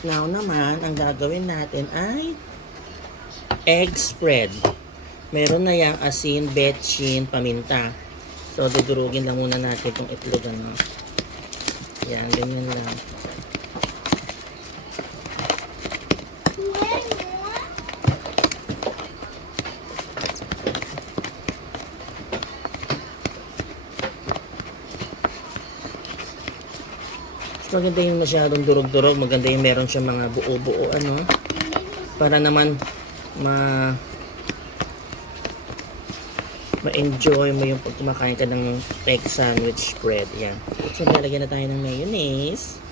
Now naman, ang gagawin natin ay egg spread. Meron na yung asin, betchin, paminta. So, dudurugin lang muna natin itong itlog. Ano. Yan, ganyan lang. Maganda yung masyadong durog-durog. Maganda yung meron siya mga buo-buo, ano. Para naman ma-enjoy mo yung pag kumakain ka ng egg sandwich spread. Yan. So, lalagyan na tayo ng mayonnaise.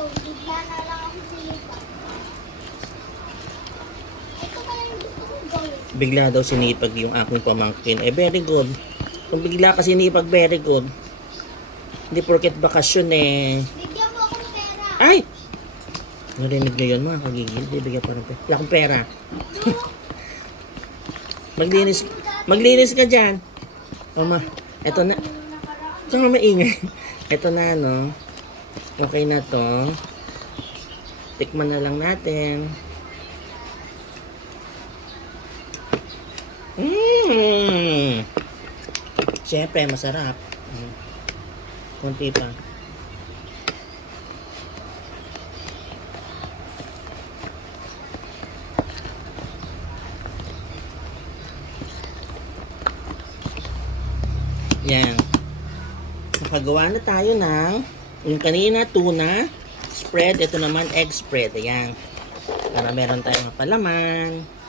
Bigla na lang ako sinipag. Ito pala yung gusto kong gawin. Bigla daw sinipag yung aking pamangkin. Eh, very good. Kung bigla ka sinipag, very good. Hindi porket bakasyon eh. Bigyan mo akong pera. Ay! Narinig nyo yun mga kagigil. Hindi bigyan pa ng pera. Wala akong pera. Maglinis ka dyan. O ma, eto na. Saan nga maingay? Eto na, no? Okay na to. Tikman na lang natin. Siyempre, masarap. Kunti pa. Yan. Nakagawa na tayo ng yung kanina tuna spread. Ito naman egg spread. Ayan. Para meron tayong palaman.